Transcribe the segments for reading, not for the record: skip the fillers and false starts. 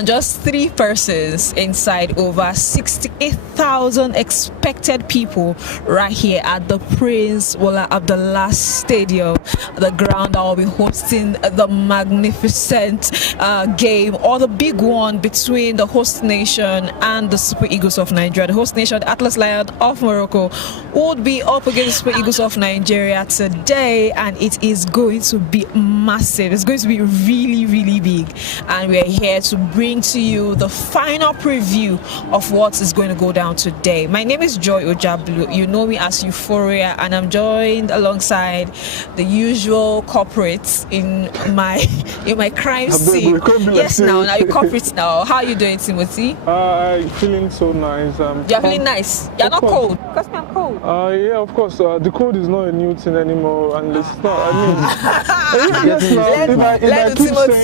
down just 3 persons inside over 68,000 expected people right here at the Prince Wala Abdullah Stadium, the ground that will be hosting the magnificent game, or the big one, between the host nation and the Super Eagles of Nigeria. The host nation, the Atlas Lions of Morocco, would be up against the Super Eagles of Nigeria today, and it is going to be massive. It's going to be really, really big, and we're here to bring to you the final preview of what is going to go down today. My name is Joy Ojablu. You know me as Euphoria, and I'm joined alongside the usual corporates in my crime scene. Yes, now you're corporate now. How are you doing, Timothy? I'm feeling so nice. You're feeling nice. You're not cold. Because I'm cold. Yeah, of course. The cold is not a new thing anymore, and it's not.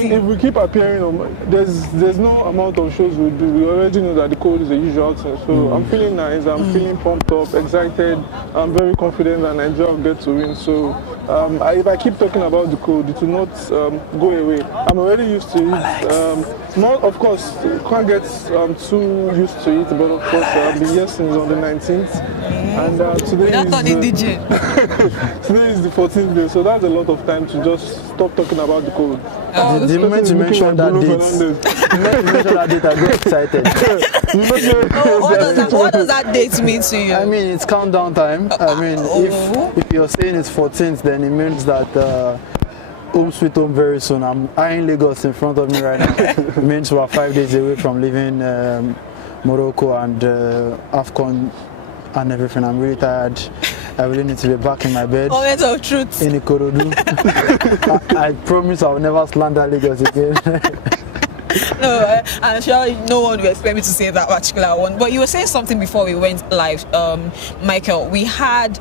If we keep appearing, there's no amount of shows we do. We already know that the cold is a usual thing. So I'm feeling nice. I'm feeling pumped up, excited. I'm very confident that Nigeria will get to win. So if I keep talking about the cold, it will not go away. I'm already used to it. Not, of course, can't get too used to it, but of course, I've been here since on the 19th, and today is the 14th day, so that's a lot of time to just stop talking about the cold. The moment you mentioned that date, I got excited. What does that date mean to you? I mean, it's countdown time. I mean, if you're saying it's 14th, then it means that home sweet home very soon. I'm eyeing Lagos in front of me right now. It means we're 5 days away from leaving Morocco and AFCON and everything. I'm really tired. I really need to be back in my bed. Moment of truth. In Ikorodu. I promise I will never slander Lagos again. No, I'm sure no one will expect me to say that particular one. But you were saying something before we went live, Michael. We had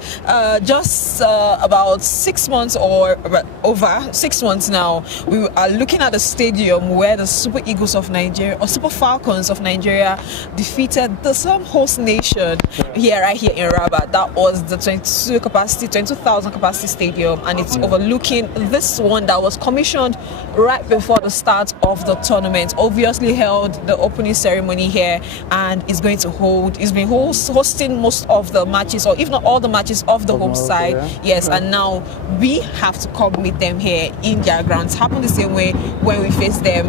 just about 6 months, or over 6 months now, we are looking at the stadium where the Super Eagles of Nigeria, or Super Falcons of Nigeria, defeated the some host nation right here in Rabat. That was the 22,000 capacity stadium, and it's overlooking this one that was commissioned right before the start of the tournament. Obviously held the opening ceremony here, and is going to it's been hosting most of the matches, or if not all the matches of the home side. Yes, and now we have to come meet them here in their grounds. Happened the same way when we faced them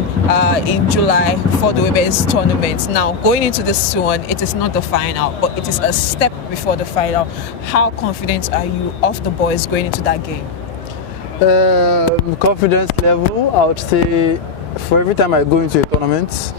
in July for the women's tournament. Now going into this one, it is not the final, but it is a step before the final. How confident are you of the boys going into that game? Confidence level, I would say, for every time I go into a tournament,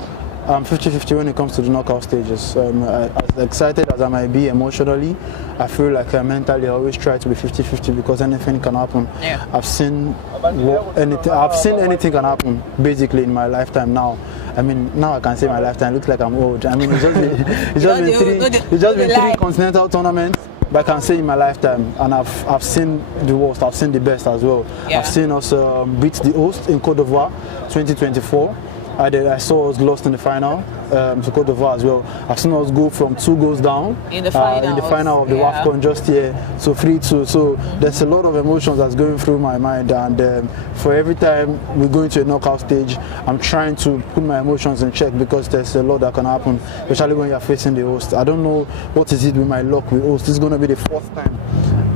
I'm 50-50 when it comes to the knockout stages. As excited as I might be emotionally, I feel like mentally I always try to be 50-50 because anything can happen. Yeah. I've seen anything can happen basically in my lifetime now. I mean, now I can say my lifetime looks like I'm old. I mean, it's just been three continental tournaments. But I can say in my lifetime, and I've seen the worst, I've seen the best as well. Yeah. I've seen us beat the host in Côte d'Ivoire 2024. I saw us lost in the final to Côte d'Ivoire as well. I've seen us go from 2 goals down in the final of the AFCON just here, so 3-2. So there's a lot of emotions that's going through my mind, and for every time we go into a knockout stage, I'm trying to put my emotions in check because there's a lot that can happen, especially when you're facing the host. I don't know what is it with my luck with host. This is going to be the 4th time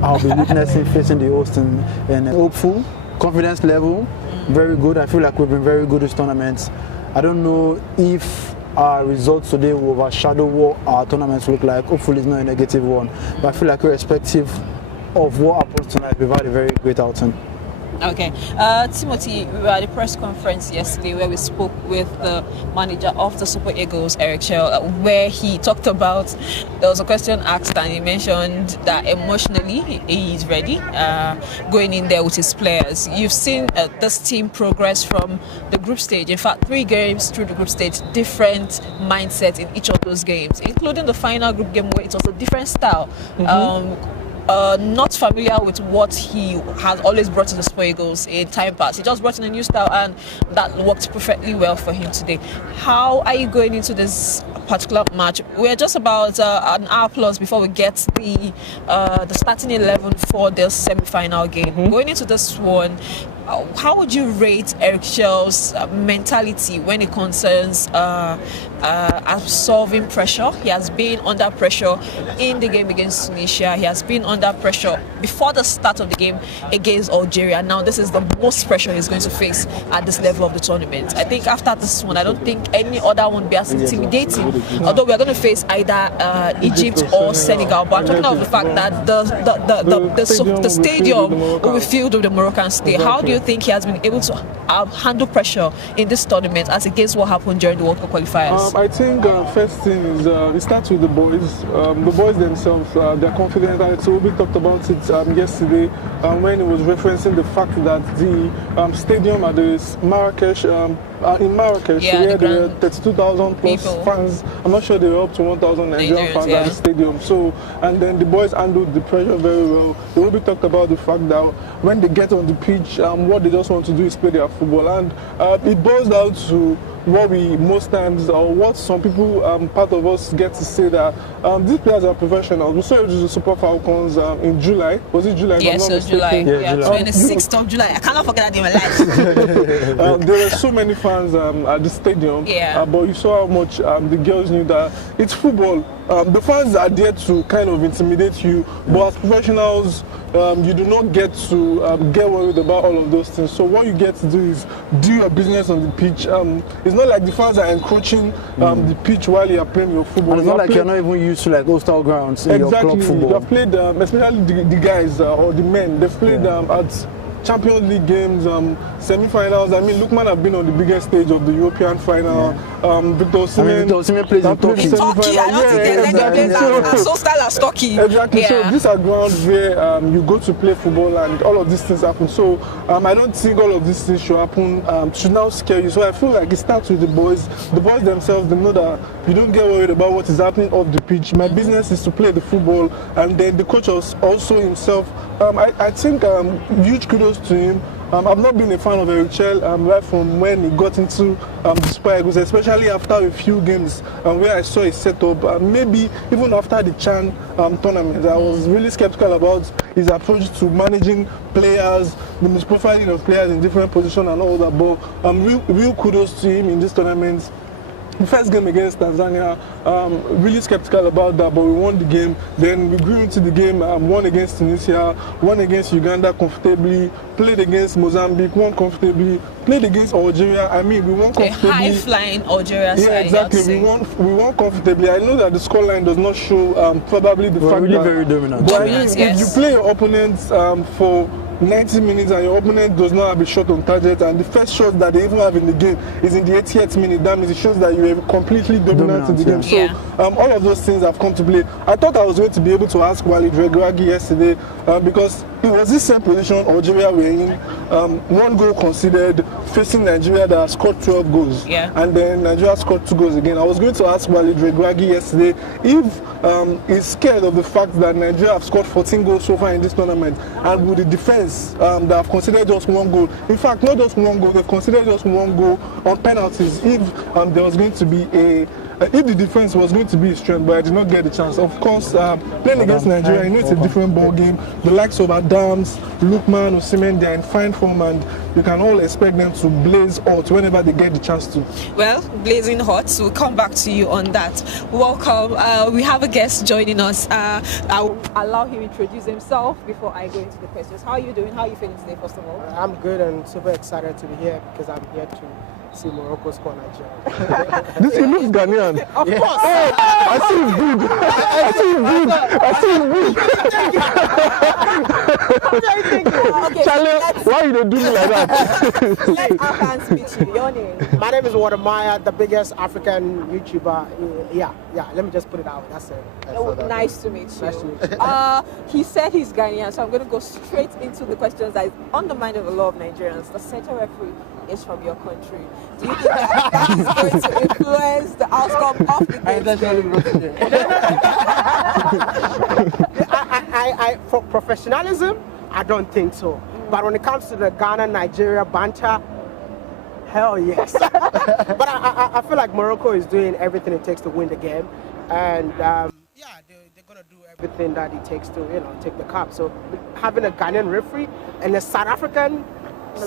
I'll be witnessing facing the host, and hopeful, confidence level, very good. I feel like we've been very good this tournament. I don't know if our results today will overshadow what our tournaments look like. Hopefully it's not a negative one. But I feel like irrespective of what happens tonight, we've had a very great outing. Okay. Timothy, we were at the press conference yesterday where we spoke with the manager of the Super Eagles, Eric Shell, where he talked about, there was a question asked and he mentioned that emotionally he is ready going in there with his players. You've seen this team progress from the group stage. In fact, 3 games through the group stage, different mindset in each of those games, including the final group game where it was a different style. Not familiar with what he has always brought to the Super Eagles in time past. He just brought in a new style, and that worked perfectly well for him today. How are you going into this particular match? We're just about an hour plus before we get the starting 11 for the semi-final game. Going into this one, how would you rate Eric Shell's mentality when it concerns absorbing pressure? He has been under pressure in the game against Tunisia. He has been under pressure before the start of the game against Algeria. Now this is the most pressure he's going to face at this level of the tournament. I think after this one, I don't think any other one will be as intimidating. Although we are going to face either Egypt or Senegal. But I'm talking about the fact that the stadium will be filled with the Moroccan state. How do you think he has been able to handle pressure in this tournament as against what happened during the World Cup qualifiers? I think first thing is it starts with the boys. The boys themselves, they're confident. So we talked about it yesterday when he was referencing the fact that the stadium at the Marrakesh, in Marrakesh, where there were 32,000 plus people. Fans. I'm not sure they were up to 1,000 Nigerian fans at the stadium. So, and then the boys handled the pressure very well. They will be talked about the fact that when they get on the pitch, what they just want to do is play their football, and it boils down to what we most times, or what some people, part of us get to say that these players are professionals. We saw it with the Super Falcons in July. Was it July? Yes, it was July. Yeah, July. 26th of July. I cannot forget that day in my life. There were so many fans at the stadium, but you saw how much the girls knew that it's football. The fans are there to kind of intimidate you, but as professionals, you do not get to get worried about all of those things. So what you get to do is do your business on the pitch. It's not like the fans are encroaching the pitch while you are playing your football. And it's not like you're not even used to like hostile grounds in your club football. You have played, especially the guys or the men, they've played at Champions League games, semi-finals. I mean, Lookman have been on the biggest stage of the European final. Victor Osimhen plays in Turkey. I don't think there's any place so style as Turkey. Exactly. So these are grounds where you go to play football, and all of these things happen. So I don't think all of these things should happen. Should now scare you. So I feel like it starts with the boys. The boys themselves, they know that you don't get worried about what is happening off the pitch. My business is to play the football, and then the coach also himself. I think huge kudos to him. I've not been a fan of Eric Chell right from when he got into the Super Eagles, especially after a few games where I saw his setup. Maybe even after the Chan tournament, I was really skeptical about his approach to managing players, the misprofiling of players in different positions and all that. But real kudos to him in this tournament. The first game against Tanzania, really skeptical about that, but we won the game. Then we grew into the game, won against Tunisia, won against Uganda comfortably, played against Mozambique, won comfortably, played against Algeria. I mean, we won comfortably. A high-flying Algeria side. Yeah, exactly. We won comfortably. I know that the scoreline does not show probably the fact really that very dominant. But I mean, if you play your opponents for 90 minutes and your opponent does not have a shot on target, and the first shot that they even have in the game is in the 80th minute, that means it shows that you are completely dominant in the game. So all of those things have come to play. I thought I was going to be able to ask Walid Regragui yesterday because it was this same position Algeria were in, one goal conceded, facing Nigeria that scored 12 goals, and then Nigeria scored 2 goals again. I was going to ask Walid Regragui yesterday if he's scared of the fact that Nigeria have scored 14 goals so far in this tournament, and with the defense that have considered just 1 goal. In fact, not just 1 goal, they've considered just 1 goal on penalties. If there was going to be if the defense was going to be a strength, but I did not get the chance. Of course, playing against Nigeria, you know it's a different ball game. The likes of Adams, Lookman, Osimhen, they are in fine form, and you can all expect them to blaze hot whenever they get the chance to. Well, blazing hot, so we'll come back to you on that. Welcome. We have a guest joining us. I'll allow him to introduce himself before I go into the questions. How are you doing? How are you feeling today, first of all? I'm good and super excited to be here because I'm here to see Morocco score Nigeria. This he looks Ghanaian. Of course. Oh, I see him good. I see him good. I see him good. Okay, Charlie, why you don't do me like that? Let our fans meet you. Your name? My name is Watermaya, the biggest African YouTuber. Yeah. Let me just put it out. That's it. Nice to meet you. Nice to meet you. He said he's Ghanaian, so I'm going to go straight into the questions that is on the mind of a lot of Nigerians. The center referee is from your country. Do you think that is going to influence the outcome of the game? For professionalism, I don't think so. But when it comes to the Ghana-Nigeria banter, hell yes. But I feel like Morocco is doing everything it takes to win the game. And they're going to do everything that it takes to, take the cup. So having a Ghanaian referee and a South African Hey,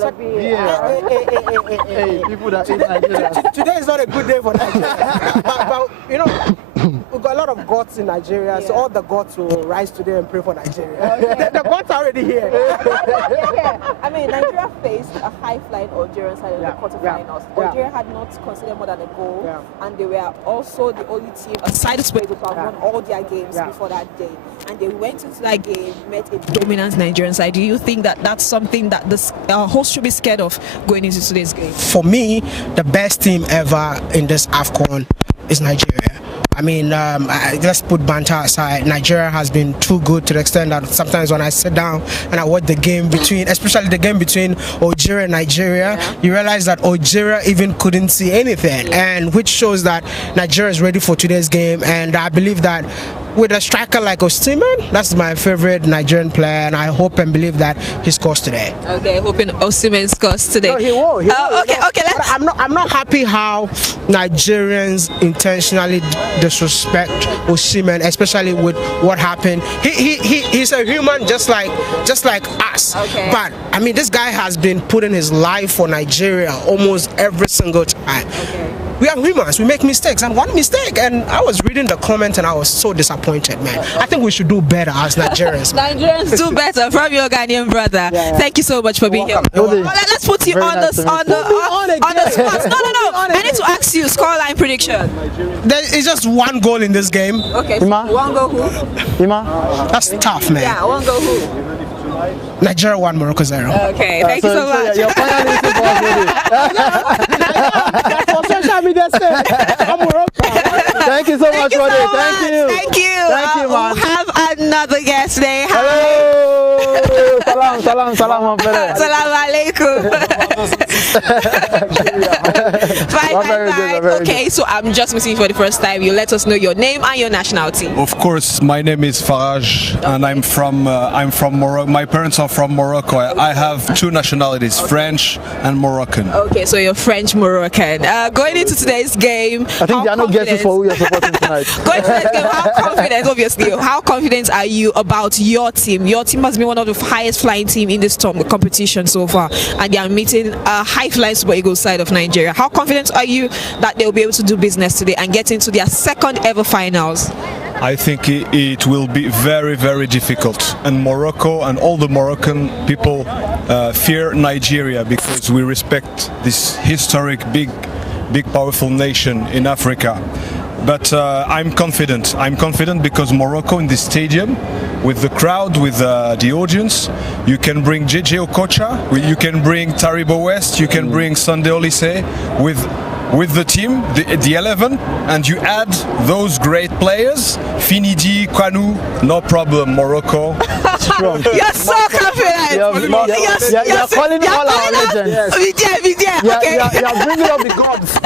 people that eat Nigeria. Today is not a good day for Nigeria. but you know, we've got a lot of gods in Nigeria, so all the gods will rise today and pray for Nigeria. The gods are already here. I mean, Nigeria faced a high-flying Algerian side in the quarterfinals. Algeria had not conceded more than a goal, and they were also the only team aside Spain to have won all their games before that day. And they went into that game, met a dominant Nigerian side. Do you think that that's something that the host should be scared of going into today's game? For me, the best team ever in this AFCON is Nigeria. I mean, let's put banter aside. Nigeria has been too good to the extent that sometimes when I sit down and I watch the game between, especially the game between Algeria and Nigeria, you realize that Algeria even couldn't see anything, and which shows that Nigeria is ready for today's game. And I believe that with a striker like Osimhen, that's my favorite Nigerian player, and I hope and believe that he scores today. Okay, hoping Osimhen scores today. No, he will. Okay. I'm not happy how Nigerians intentionally disrespect Osimhen, especially with what happened. He's a human just like us. Okay. But I mean, this guy has been putting his life for Nigeria almost every single time. Okay. We are humans, we make mistakes, and one mistake, and I was reading the comment and I was so disappointed, man. I think we should do better as Nigerians. Nigerians do better, from your Ghanaian brother. Thank you so much for being here. Let's put you on the spot. No. I need to ask you scoreline prediction. There is just one goal in this game. Okay, so one goal who? That's tough, man. Yeah, one goal who? Nigeria 1, Morocco 0. Okay, thank you so much. You're finally For social media, I'm Morocco. Thank you so much, Roddy. Thank you. Thank you. Thank you, man. We'll have another guest today. Hello. Salam, my brother. Salam alaikum. Bye. Okay, so I'm just meeting you for the first time. You let us know your name and your nationality. Of course, my name is Faraj, and I'm from Morocco. My parents are from Morocco. I have two nationalities, French and Moroccan. Okay, so you're French Moroccan. Going into today's game, I think there are no guesses for who you're supporting tonight. Going into today's game, how confident are you about your team? Your team has been one of the highest flying team in this competition so far, and they are meeting a high flying Super Eagles side of Nigeria. How confident are you that they'll be able to do business today and get into their second ever finals? I think it will be very, very difficult. And Morocco and all the Moroccan people fear Nigeria because we respect this historic, big, powerful nation in Africa. But I'm confident. I'm confident because Morocco in this stadium, with the crowd, with the audience, you can bring JJ Okocha, you can bring Taribo West, you can bring Sunday Olise with the team, the 11, and you add those great players, Finidi, Kanu, no problem, Morocco. You're so confident. You're calling all our legends. You're bringing up the gods.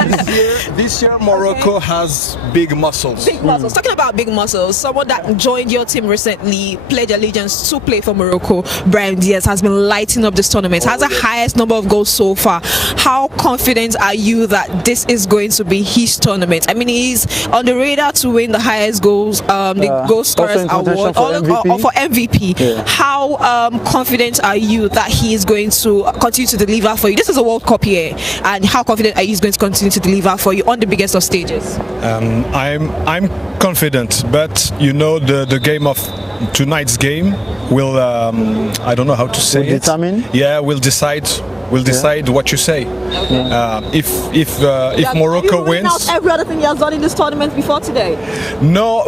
This year Morocco has big muscles. Big muscles. Talking about big muscles, someone that joined your team recently, pledged allegiance to play for Morocco, Brahim Diaz, has been lighting up this tournament, has the highest number of goals so far. How confident are you that this is going to be his tournament? I mean, he's on the radar to win the highest goals, the goal scorers award for MVP. Yeah. How confident are you that he is going to continue to deliver for you? This is a World Cup year, and how confident are you he's going to continue to deliver for you on the biggest of stages? I'm confident, but you know the game of tonight's game will I don't know how to say it. Determine? Yeah, will decide what you say. If Morocco wins, out every other thing he has done in this tournament before today. No,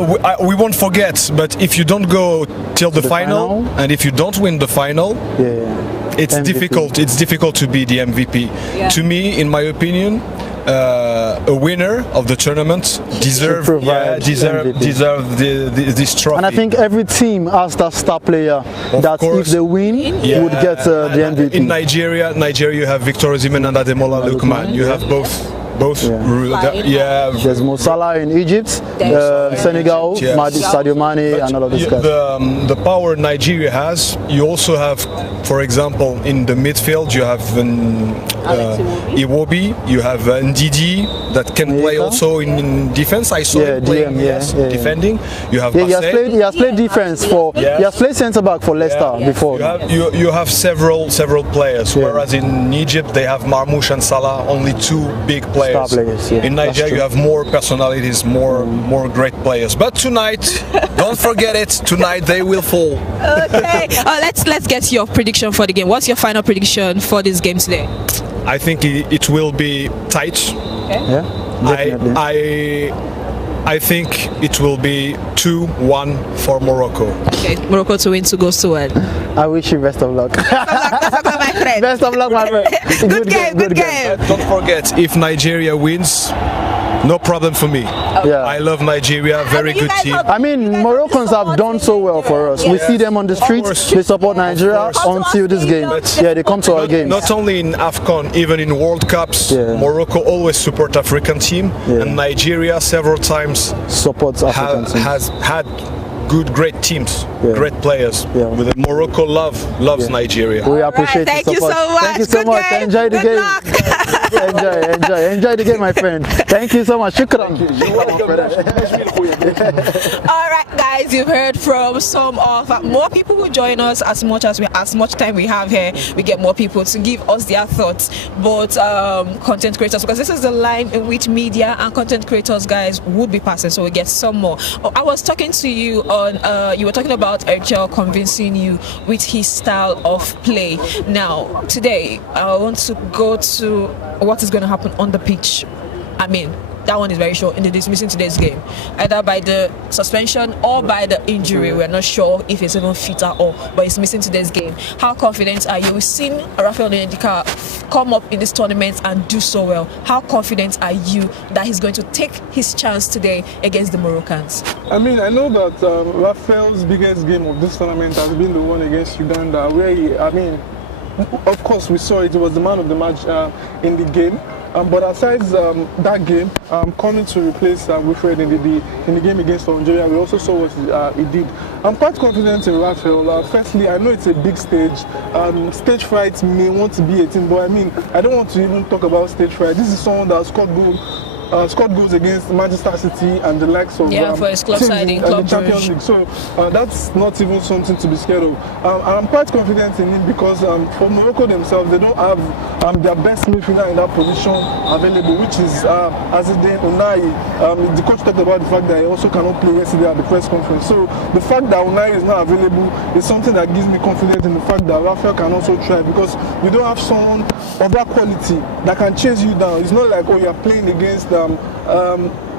we won't forget. But if you don't go till the final, and if you don't win the final, it's MVP. difficult. It's difficult to be the MVP. Yeah. To me, in my opinion, a winner of the tournament deserve this trophy. And I think every team has that star player that if they win, would get the MVP. In Nigeria, you have Victor Osimhen and Ademola Lookman. You have both. There's Mo Salah in Egypt, Senegal, Sadio Mane, and all of these guys. The power Nigeria has. You also have, for example, in the midfield, you have Iwobi, you have Ndidi that can play also in defense. I saw him playing, defending. You have he has played defense for. He has played centre back for Leicester before. You have several players. Whereas in Egypt they have Marmoush and Salah, only two big players. Star players, in Nigeria you have more personalities, more great players. But tonight, don't forget it. Tonight they will fall. Okay. Let's get your prediction for the game. What's your final prediction for this game today? I think it will be tight. Okay. Yeah, definitely. I think it will be 2-1 for Morocco. Okay, Morocco to win 2 goals to 1. I wish you best of luck. Best of luck, my friend. Best of luck, my friend. Good game. Don't forget, if Nigeria wins, no problem for me. Yeah. I love Nigeria, very good team. I mean, Moroccans have done so well for us. We see them on the streets, they support Nigeria until this game. Yeah, they come to our games. Not only in AFCON, even in World Cups, Morocco always support African team, and Nigeria several times supports African teams. Has had great teams, great players. With Morocco loves Nigeria. We appreciate Thank you so much. Thank you so much. Enjoy the game. Enjoy the game, my friend. Thank you so much. Shukran. All right, guys, you've heard from some of more people who join us. As much time we have here, we get more people to give us their thoughts. But content creators, because this is the line in which media and content creators, guys, would be passing. So we get some more. I was talking to you on. You were talking about Erchel convincing you with his style of play. Now, today, I want to go to what is going to happen on the pitch. I mean, that one is very sure in the dismissing today's game, either by the suspension or by the injury. We're not sure if he's even fit at all, but he's missing today's game. How confident are you? We've seen Rafael Ndika come up in this tournament and do so well. How confident are you that he's going to take his chance today against the Moroccans? I mean, I know that Rafael's biggest game of this tournament has been the one against Uganda, where of course we saw it was the man of the match in the game. But aside that game, coming to replace Wilfred in the game against Algeria, we also saw what he did. I'm quite confident in Rafael. Firstly, I know it's a big stage. Stage fright may want to be a thing, but I mean, I don't want to even talk about stage fright. This is someone that scored goals against Manchester City and the likes of for his club side in Club the Champions League. So that's not even something to be scared of. I'm quite confident in him because for Morocco themselves, they don't have their best midfielder in that position available, which is Azedine Unai. The coach talked about the fact that he also cannot play yesterday at the press conference. So the fact that Unai is not available is something that gives me confidence in the fact that Rafael can also try, because you don't have someone of that quality that can chase you down. It's not like, oh, you're playing against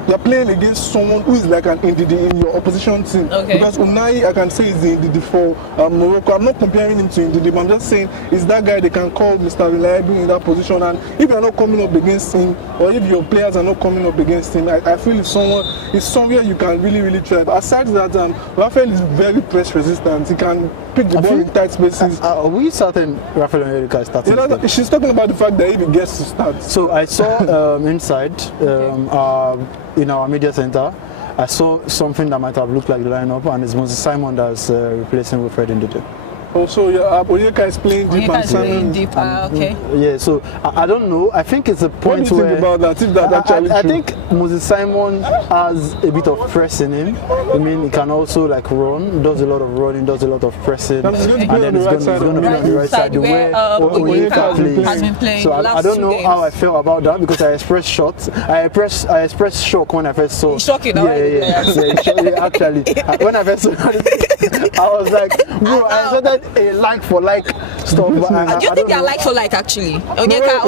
you're playing against someone who is like an Ndidi in your opposition team. Because Unai, I can say, is the Ndidi for Morocco. I'm not comparing him to Ndidi, but I'm just saying is that guy they can call Mr. Reliable in that position. And if you're not coming up against him, or if your players are not coming up against him, I feel if someone is somewhere you can really try. But aside that, Rafael is very press resistant. He can pick the ball in tight spaces. Are we certain Rafael Onyeka is starting? She's talking about the fact that if he gets to start. So I saw inside in our media center, I saw something that might have looked like the lineup, and it's Moses Simon that's replacing Wilfred Ndidi. Also, Onyeka is playing deep and Simon. Okay. Yeah, so I don't know. I think it's a point what do you think about that? If that's actually I true? think Moses Simon has a bit of press in him. I mean, he can also like run, does a lot of running, does a lot of pressing, and then he's going to be on the right side where Onyeka plays. So I don't know how I felt about that, because I expressed shock when I first saw. Shocking, actually. When I first saw it, I was like, bro, I started a like for like stuff. Do you think they're like for like actually? Onyeka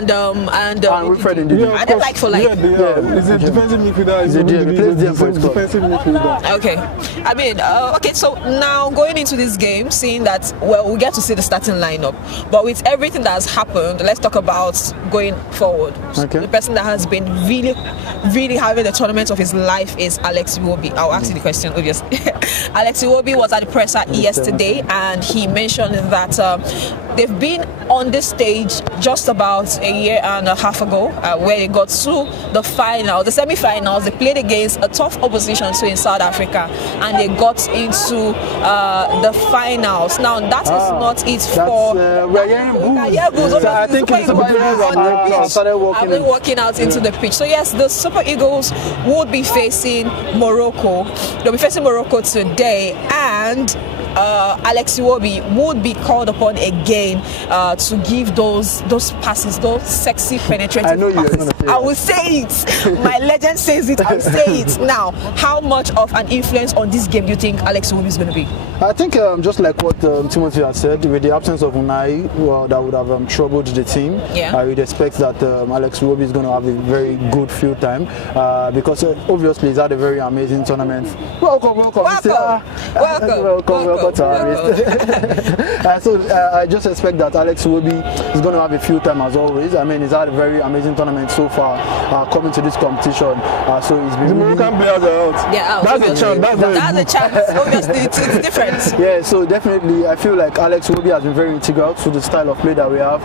and Wilfred Ndidi. Are they like for like? Yeah. He's a defensive midfielder. He's a defensive midfielder. Okay. I mean, okay, so now going into this game, seeing that, well, we get to see the starting lineup, but with everything that has happened, let's talk about going forward. The person that has been really having the tournament of his life is Alex Iwobi. I'll ask you the question, obviously. Alex Iwobi was at the presser yesterday, and he mentioned that They've been on this stage just about a year and a half ago, where they got to the final, the semi-finals. They played against a tough opposition too in South Africa, and they got into the finals. Now that is not it for. We're hearing boos. I think the Super Eagles have been walking out into the pitch. So yes, the Super Eagles would be facing Morocco. They'll be facing Morocco today, and Alex Iwobi would be called upon again to give those passes, those sexy penetrating passes. I will say it. My legend says it. I will say it. Now, how much of an influence on this game do you think Alex Iwobi is going to be? I think just like what Timothy has said, with the absence of Unai, that would have troubled the team. Yeah. I would expect that Alex Iwobi is going to have a very good field time because obviously he's had a very amazing tournament. Welcome to our race. So I just expect that Alex Iwobi is going to have a field time as always. I mean, he's had a very amazing tournament so far coming to this competition. So he's been The Moroccan players are out. Yeah, That's a chance. That's a chance. Obviously, it's different. Yeah, so definitely I feel like Alex Iwobi has been very integral to the style of play that we have.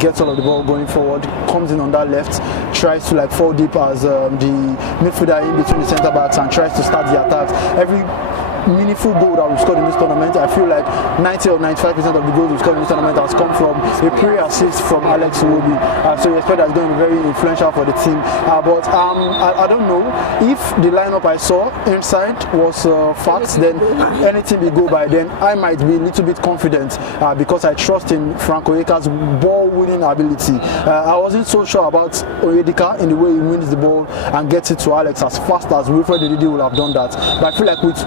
Gets all of the ball going forward, comes in on that left, tries to like fall deep as the midfielder in between the centre backs and tries to start the attacks. Every meaningful goal that we've scored in this tournament, I feel like 90 or 95% of the goals we've scored in this tournament has come from a pre-assist from Alex Iwobi. So we expect that's going to be very influential for the team. But I don't know if the lineup I saw inside was facts, then anything we go by, then I might be a little bit confident because I trust in Frank Oyeka's ball-winning ability. I wasn't so sure about Oyedika in the way he wins the ball and gets it to Alex as fast as Wilfred Ndidi would have done that. But I feel like with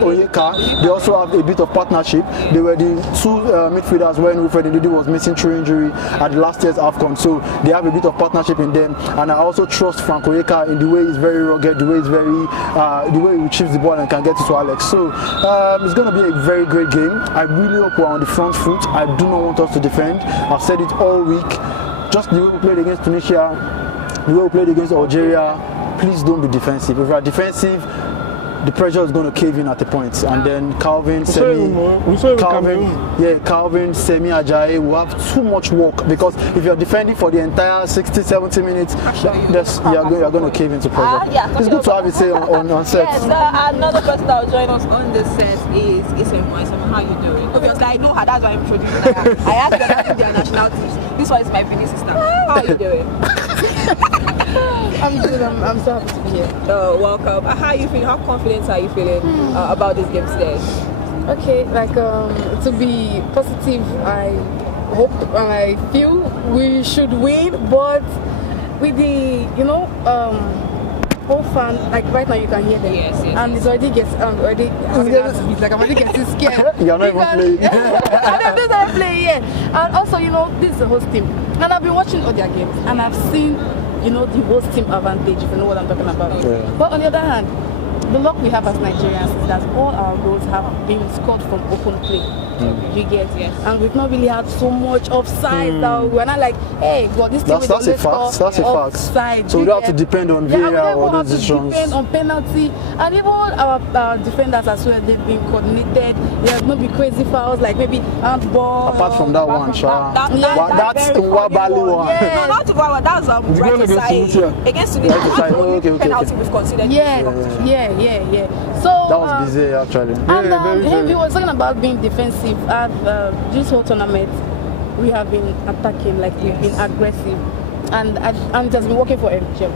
Oyeka, they also have a bit of partnership. They were the two midfielders when Wilfred Ndidi was missing through injury at the last year's AFCON. So they have a bit of partnership in them. And I also trust Frank Oyeka in the way he's very rugged, the way he's very, the way he retrieves the ball and can get it to Alex. So it's going to be a very great game. I really hope we're on the front foot. I do not want us to defend. I've said it all week. Just the way we played against Tunisia, the way we played against Algeria, please don't be defensive. If we are defensive, the pressure is going to cave in at a point, and then Calvin, Semi, Ajayi will have too much work because if you're defending for the entire 60-70 minutes, you're going to cave into pressure. It's good to have it say on set. Yes, another person that will join us on the set is Isemo. How are you doing? Obviously, I know her. That's why I'm introducing her. I asked her their nationalities. This one is my baby sister. How are you doing? I'm good. I'm so happy to be here. Welcome. How are you feeling? How confident are you feeling about this game today? Okay, to be positive, I hope and I feel we should win, but with the whole fan, like right now you can hear them, yes, and it's already I'm already getting scared. You're not even playing. I'm not playing yet. And also, this is the host team, and I've been watching all their games, and I've seen the host team advantage, if you know what I'm talking about. Yeah. But on the other hand, the luck we have as Nigerians is that all our goals have been scored from open play. You get, yes. And we've not really had so much offside that we're not like, hey, God, this team is that's a fact. That's a fact. So we don't have to depend on VAR or those decisions. Depend on penalty, and even our defenders as well. They've been coordinated. There have not been crazy fouls like maybe handball. Apart from that one, that's Nwabali one. Yeah. No, not Nwabali. That's against the penalty we've considered. So that was busy actually. And he was talking about being defensive. And this whole tournament, we have been attacking, like we've been aggressive, and it has been working for Erichel.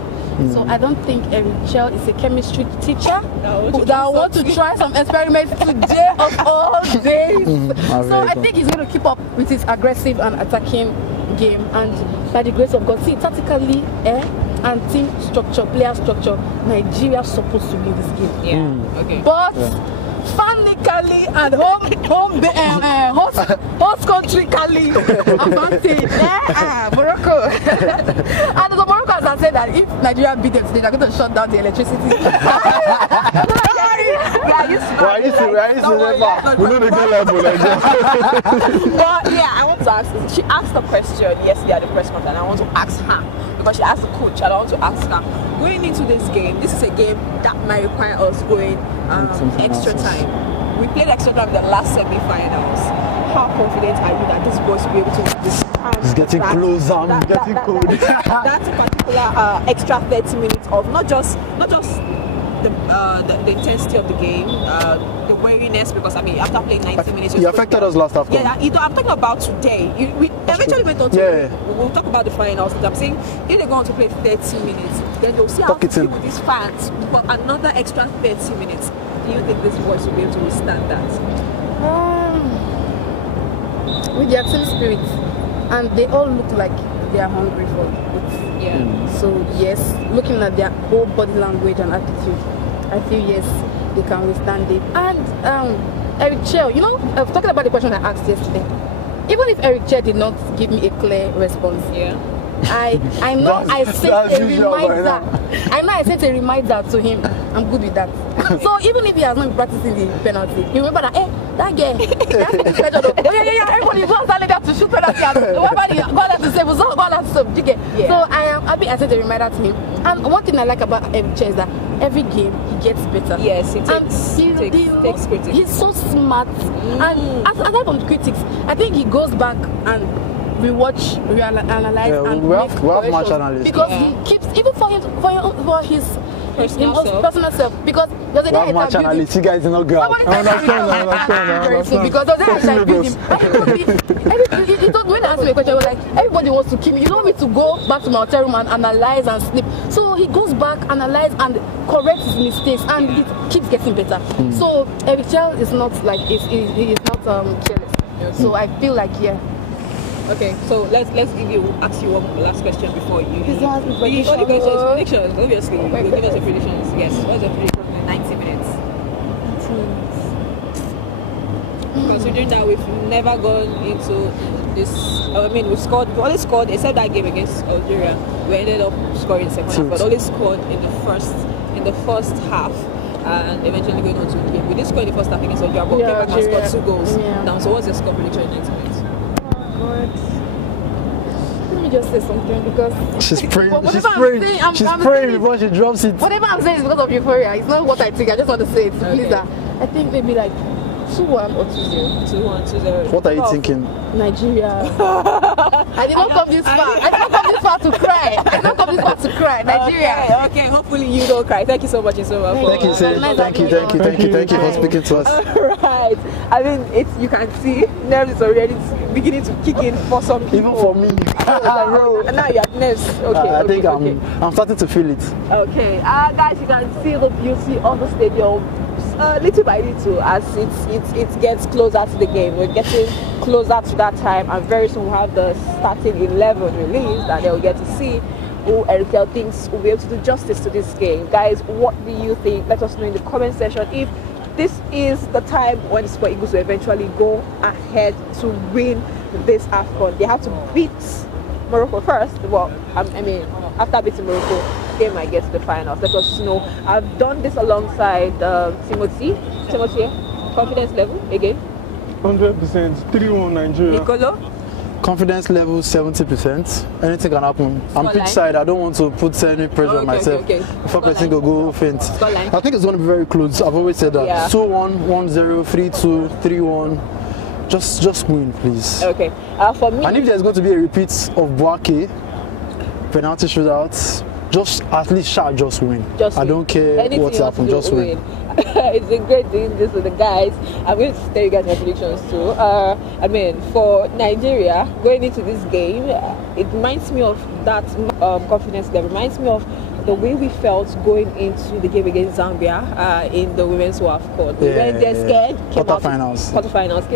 So I don't think Erichel is a chemistry teacher that want to try some experiments today of all days. So I think he's going to keep up with his aggressive and attacking game, and by the grace of God, see, tactically, and team structure, player structure, Nigeria is supposed to win this game. Okay. But fanically and host country Cali advantage. Morocco. And the Moroccans have said that if Nigeria beat them today, they're going to shut down the electricity. We know the girl level. But yeah, I want to ask. She asked a question yesterday at the press conference, and I want to ask her because she asked the coach, and I want to ask her. Going into this game, this is a game that might require us going extra time. we played extra time in the last semi-finals. How confident are you that this boys will be able to win this? It's getting closer. I'm getting cold. That particular extra 30 minutes of not just the intensity of the game, the weariness, because I mean after playing 90 minutes, it affected us last half. Yeah, I'm talking about today. We eventually went on to we'll talk about the finals. I'm saying if they're going to play 30 minutes, then they'll see how to deal with these fans for another extra 30 minutes. Do you think this boys will be able to withstand that? With their team spirit, and they all look like they are hungry for it. Yeah. So yes, looking at their whole body language and attitude, I feel yes, they can withstand it. And Eric Chell, you know, talking about the question I asked yesterday, even if Eric Chell did not give me a clear response, I know I sent a reminder. I know I sent a reminder to him. I'm good with that. So even if he has not been practicing the penalty, you remember that that girl, everybody goes down there to shoot penalty. Everybody got that to say, was all that stuff. So I am happy I sent a reminder to him. And one thing I like about Eric Chell is that every game he gets better. Yes, he takes critics. He's so smart. And aside from critics, I think he goes back and rewatch, reanalyze, and we have match analysts. Because he keeps, even for his personal self, because the other day I match analysts, you guys are not good. I understand. Because the other day I interviewed him. He told, when I asked me a question, I was like, everybody wants to kill me. You don't want me to go back to my hotel room and analyze and sleep. So he goes back, analyze and corrects his mistakes, and it keeps getting better. So Eric Chell is not like he is not careless. So I feel like Okay, so let's ask you one last question before you. Predictions, obviously. You'll give us a predictions. Yes. What's your prediction in 90 minutes? Considering that we've never gone into this, I mean, we only scored, except that game against Algeria, we ended up scoring second half, but only scored in the first half. And eventually going on to the game. We did score in the first half against Algeria, but came back and scored 2 goals. Now, so what's your score prediction in 90 minutes? Let me just say something, because she's praying before she drops it. Whatever I'm saying is because of euphoria. It's not what I think. I just want to say it to please her. I think maybe like 2-1 or 2-0. 2-1, 2-0. What are you thinking? Nigeria. I did not come this far. I did not come this far to cry. I did not come this far to cry. Nigeria. Okay. Hopefully you don't cry. Thank you so much, Isoma. Thank you for speaking to us. Alright. I mean, you can see nerves is already beginning to kick in for some people. Even for me. Now you have nerves. Okay. I think I'm starting to feel it. Okay. Guys, you can see the beauty of the stadium. Little by little, as it gets closer to the game, we're getting closer to that time, and very soon we'll have the starting 11 released, and they'll get to see who Eric Chell thinks will be able to do justice to this game. Guys, what do you think? Let us know in the comment section if this is the time when the Super Eagles will eventually go ahead to win this AFCON. They have to beat Morocco first. Well, I mean, after beating Morocco, they might get to the finals. Let us know. I've done this alongside Timothy, confidence level again. 100%. 3-1 Nigeria. Nicolo. Confidence level 70%. Anything can happen. I'm pitch side. I don't want to put any pressure on myself. Okay. If a person go faint. I think it's going to be very close. I've always said that. Yeah. 2-1, 1-0, 3-2, 3-1. Just win, please. Okay. For me. And if there's going to be a repeat of Boake, penalty shootouts, just at least just win. I don't care what's happened. Just win. It's been great doing this with the guys. I'm going to tell you guys my predictions too. I mean, for Nigeria going into this game, it reminds me of that confidence level. Reminds me of the way we felt going into the game against Zambia in the Women's World Cup. When they're scared, quarterfinals.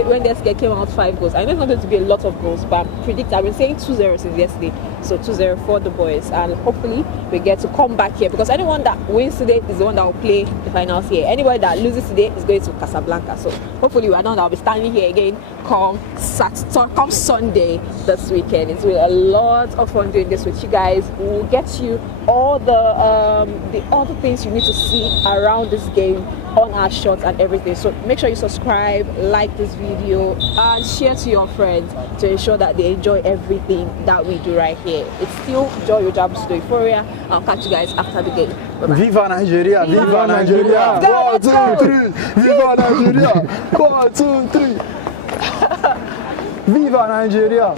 When they're scared, came out 5 goals. I know it's not going to be a lot of goals, but I've been saying 2-0 since yesterday. So 2-0 for the boys, and hopefully we get to come back here, because anyone that wins today is the one that will play the finals here. Anybody that loses today is going to Casablanca. So hopefully we're not that will be standing here again come Sunday this weekend. It's been a lot of fun doing this with you guys. We'll get you all the other things you need to see around this game on our shots and everything. So make sure you subscribe, like this video, and share to your friends to ensure that they enjoy everything that we do right here. It's still Joy Ojab's to Euphoria. I'll catch you guys after the game. Bye-bye. Viva Nigeria! Viva Nigeria! 1, 2, 3! Viva Nigeria! 1, 2, 3! Viva Nigeria!